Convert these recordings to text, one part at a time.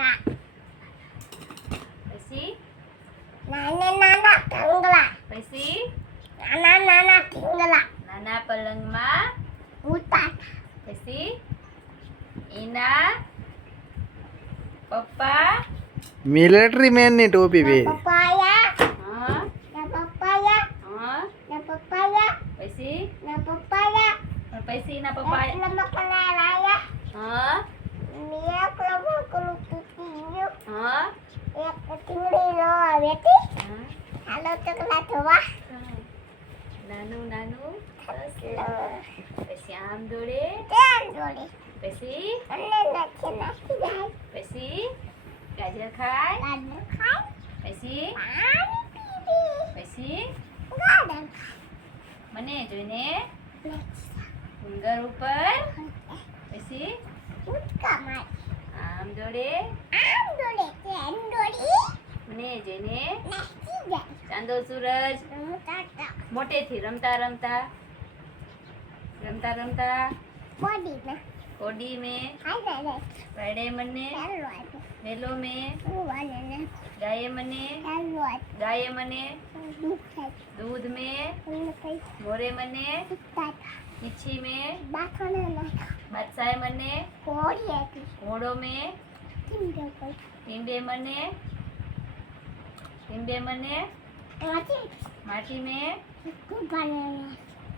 ના પછી નાના નાના ઢંગલા પછી નાના નાના ઢીંગલા નાના પલંગમાં ઉતા પછી એના પપ્પા મિલિટરી મેન ની ટોપી પહેરી. પપ્પાયા હા ના પપ્પાયા હા ના પપ્પાયા પછી ના પપ્પાયા પછી એના પપ્પા મકલા લાયા હા મિયા ક્લબ કરું કીધું હા એક ટીંગડી લો બેટી હા હાલો ચકલા ધોવા નાનું નાનું પછી આમ દોડે ત્યાં જોડે પછી અને નાખી નાખી જાય પછી ગાજર ખાય ગાડર ખાય પછી પાણી પીવી પછી ગાડર મને જોઈને ખાય ડુંગર ઉપર પછી ઉટકા મારે આમ દોડે આમ જોડે ત્યાં જોડી મને જોઈને નાખી જાય ચાંદો સૂરજ રમતા મોટેથી રમતા રમતા બોડી ના કોડી મેં હાય રે વાડે મને ચાલો આજો વેલો મેં વાલે ને ગાયે મને ચાલો આજો ગાયે મને દુખ થાય दूध में તમને કઈ मोरे मने ઉતા इच्छी में બાથોને નાખ बादशाह मने કોડી હતી घोड़ों में ટીંડે કોઈ टिंडे मने આથી माटी में કુંભારે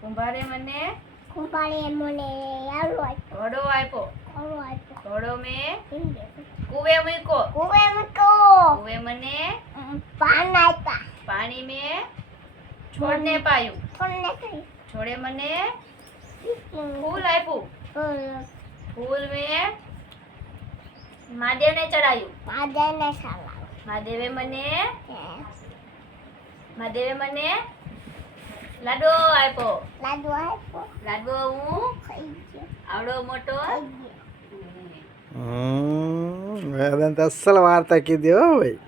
कुंभारे मने કુંભારે મને આલો આજો घोड़ो आयपो આલો આજો घोड़ो में ટીંડે कुएं मुको કુવે મતો कुएं मने પાન આતા पानी में छोड़ने पायू થોડને કઈ छोड़े मने फूल आयपू फूल में महादेव ने चढ़ायू પાદને સાલા महादेवे मने लाडो आप्यो લાડુ આપો लाडो हूँ ખાઈ ગયો आवड़ो मोटो ખાઈ ગયો અસલ વાર્તા કીધી હો ભાઈ.